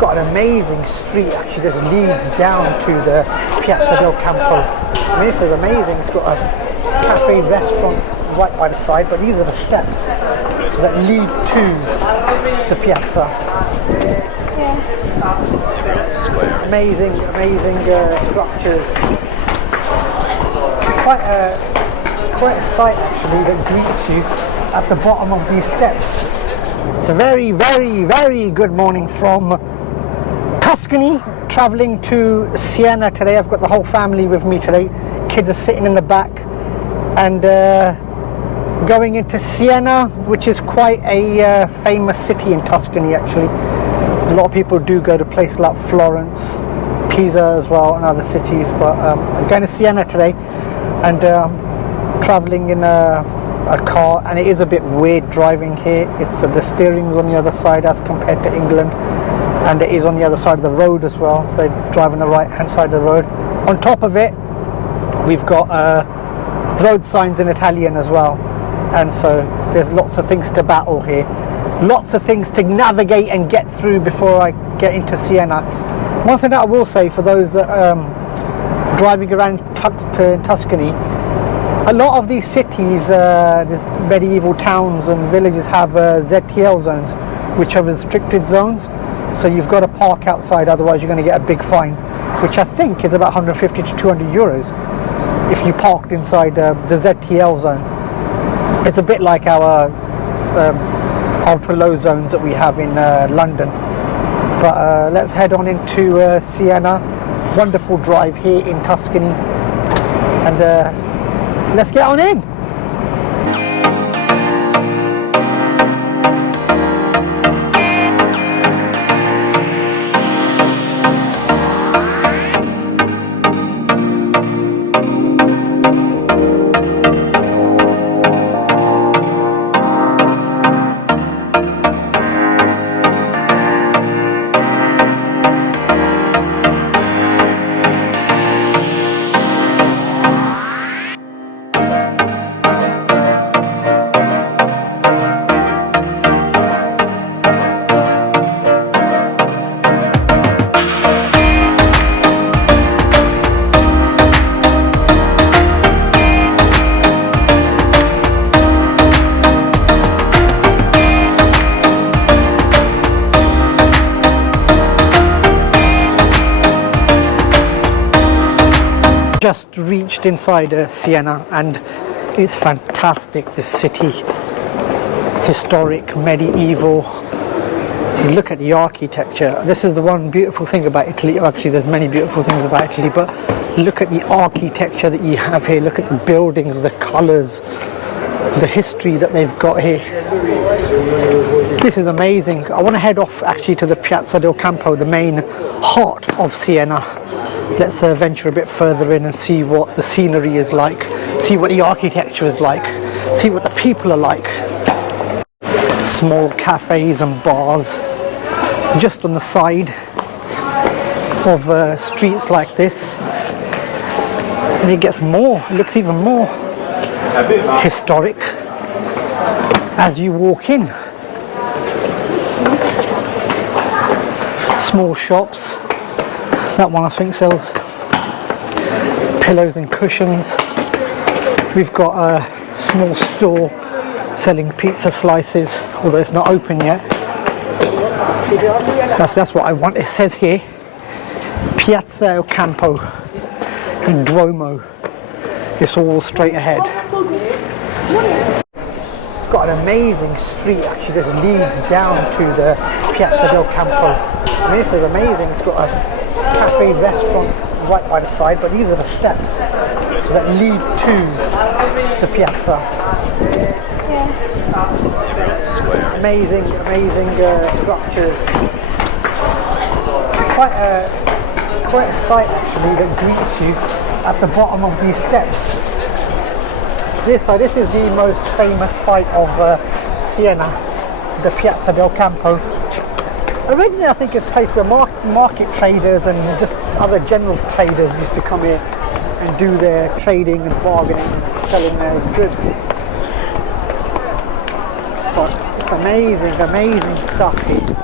got an amazing street actually. This leads down to the Piazza Del Campo. I mean, this is amazing. It's got a cafe restaurant right by the side, but these are the steps that lead to the piazza. Amazing structures. Quite a sight actually that greets you at the bottom of these steps. It's a very good morning from Tuscany, traveling to Siena today. I've got the whole family with me today. Kids are sitting in the back, and going into Siena, which is quite a famous city in Tuscany actually. A lot of people do go to places like Florence, Pisa as well, and other cities, but I'm going to Siena today, and traveling in a car, and it is a bit weird driving here. It's the steering's on the other side as compared to England, and it is on the other side of the road as well, so drive on the right hand side of the road. On top of it, we've got road signs in Italian as well, and so there's lots of things to battle here, lots of things to navigate and get through before I get into Siena. One thing that I will say for those that driving around Tuscany, a lot of these cities, these medieval towns and villages have ZTL zones, which are restricted zones, so you've got to park outside, otherwise you're going to get a big fine, which I think is about 150 to 200 euros if you parked inside the ZTL zone. It's a bit like our ultra low zones that we have in London. But let's head on into Siena. Wonderful drive here in Tuscany, and let's get on in. Just reached inside Siena, and it's fantastic, this city. Historic, medieval. Look at the architecture. This is the one beautiful thing about Italy. Actually, there's many beautiful things about Italy, but look at the architecture that you have here. Look at the buildings, the colours, the history that they've got here. This is amazing. I want to head off actually to the Piazza del Campo, the main heart of Siena. Let's venture a bit further in and see what the scenery is like, see what the architecture is like, see what the people are like. Small cafes and bars just on the side of streets like this, and it gets more, it looks even more historic as you walk in. Small shops. That one I think sells pillows and cushions. We've got a small store selling pizza slices, although it's not open yet. That's what I want. It says here Piazza Del Campo and Duomo. It's all straight ahead. It's got an amazing street actually. This leads down to the Piazza Del Campo. I mean, this is amazing. It's got a cafe restaurant right by the side, but these are the steps that lead to the piazza. Amazing structures. Quite a sight actually that greets you at the bottom of these steps. This is the most famous site of Siena, the Piazza del Campo. Originally, I think it's a place where market traders and just other general traders used to come here and do their trading and bargaining and selling their goods. But it's amazing stuff here.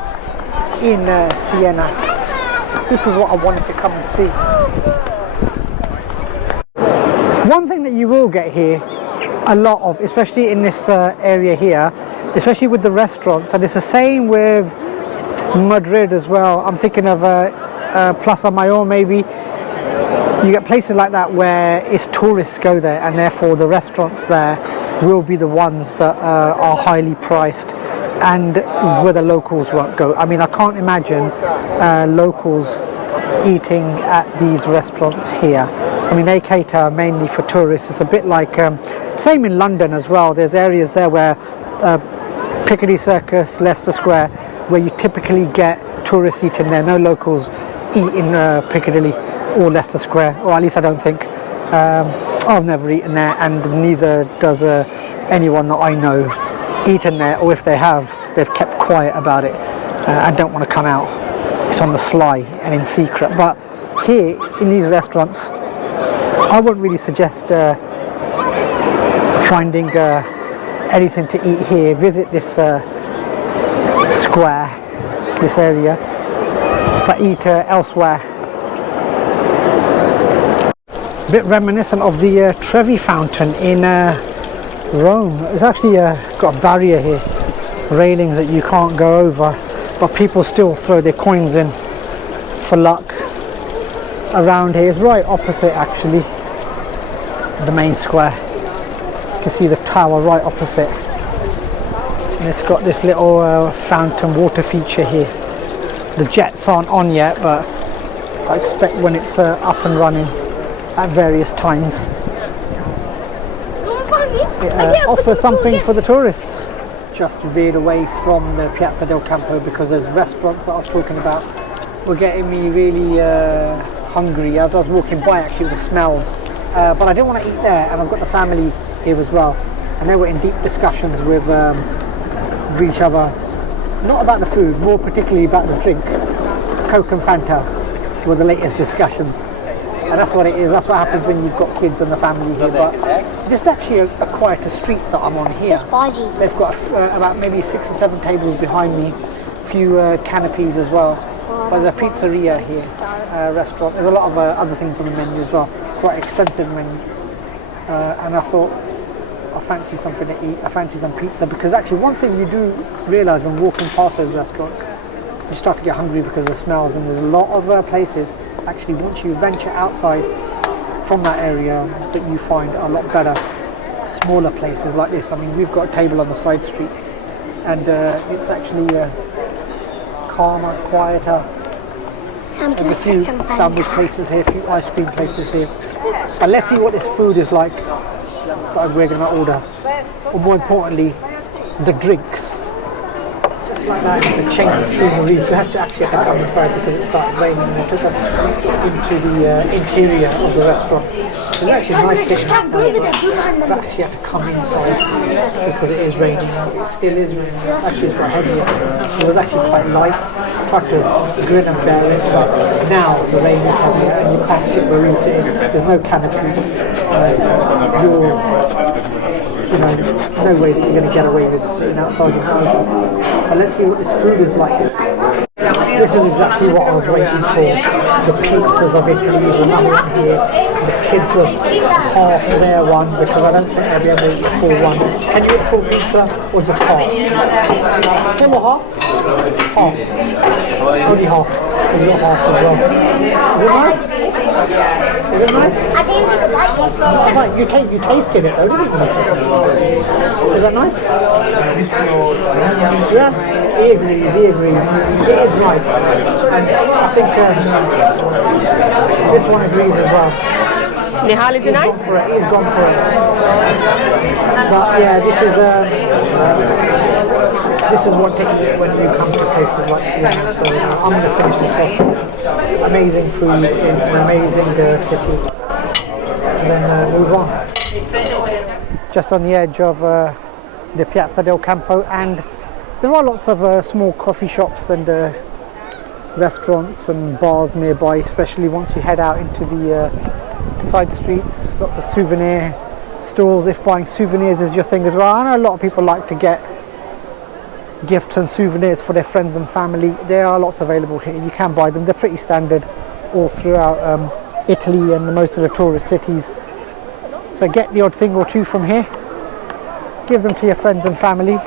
in Siena. This is what I wanted to come and see. One thing that you will get here a lot of, especially in this area here, especially with the restaurants, and it's the same with Madrid as well. I'm thinking of Plaza Mayor maybe. You get places like that where it's tourists go there, and therefore the restaurants there will be the ones that are highly priced and where the locals won't go. I mean, I can't imagine locals eating at these restaurants here. I mean, they cater mainly for tourists. It's a bit like, same in London as well. There's areas there where Piccadilly Circus, Leicester Square, where you typically get tourists eating there. No locals eat in Piccadilly or Leicester Square, or at least I don't think. I've never eaten there, and neither does anyone that I know eaten there, or if they have, they've kept quiet about it and don't want to come out. It's on the sly and in secret. But here in these restaurants, I wouldn't really suggest finding anything to eat here. Visit this square, this area, but eat elsewhere. A bit reminiscent of the Trevi fountain in Rome. It's actually got a barrier here, railings that you can't go over, but people still throw their coins in for luck around here. It's right opposite actually the main square. You can see the tower right opposite, and it's got this little fountain water feature here. The jets aren't on yet, but I expect when it's up and running at various times, it offers something for the tourists. Just veered away from the Piazza Del Campo because those restaurants that I was talking about were getting me really hungry as I was walking by, actually, with the smells. But I didn't want to eat there, and I've got the family here as well, and they were in deep discussions with each other, not about the food, more particularly about the drink. Coke and Fanta were the latest discussions. And that's what it is. That's what happens when you've got kids and the family here. But this is actually a quieter street that I'm on here. They've got about maybe 6 or 7 tables behind me, a few canopies as well. There's a pizzeria here, restaurant. There's a lot of other things on the menu as well. Quite extensive menu. And I thought, I fancy something to eat. I fancy some pizza, because actually one thing you do realise when walking past those restaurants, you start to get hungry because of the smells. And there's a lot of places. Actually, once you venture outside from that area, that you find a lot better, smaller places like this. I mean, we've got a table on the side street, and it's actually calmer, quieter. There's a few sandwich places here, a few ice cream places here. But let's see what this food is like that we're going to order. Or more importantly, the drinks. Like that, it's a change of scenery. We actually had to come inside because it started raining, and it took us into the interior of the restaurant. It's actually nice sitting outside, but actually had to come inside because it is raining. It still is raining. Actually, it's quite heavy. It was actually quite light. I tried to grin and bear it, but now the rain is heavier and you can't sit where you're sitting. There's no canopy. No way that you're going to get away with sitting outside your house. But let's see what this food is like. This is exactly what I was waiting for. The pizzas of Italy is another one here. The kids have half their one because I don't think they'll be able to eat the full one. Can you eat full pizza or just half? Full or half? Half. Only half. There's not half as well. Is it nice? Is it nice? I didn't even like it. Right, you tasted it though, didn't you? Is that nice? Yeah? He agrees. It is nice. And I think this one agrees as well. Nihal, is it nice? He's gone for it. But yeah, this is what takes it when you come to places like Siena. So I'm going to finish this off. Amazing food in an amazing city. And then move on. Just on the edge of the Piazza del Campo, and there are lots of small coffee shops and restaurants and bars nearby, especially once you head out into the side streets. Lots of souvenir stalls, if buying souvenirs is your thing as well. I know a lot of people like to get gifts and souvenirs for their friends and family. There are lots available here. You can buy them. They're pretty standard all throughout Italy and most of the tourist cities. So get the odd thing or two from here. Give them to your friends and family.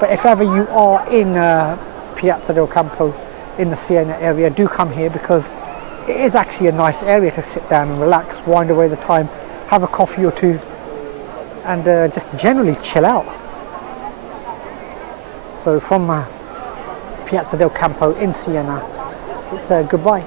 But if ever you are in Piazza del Campo in the Siena area, do come here because it is actually a nice area to sit down and relax, wind away the time, have a coffee or two, and just generally chill out. So from Piazza del Campo in Siena, it's goodbye.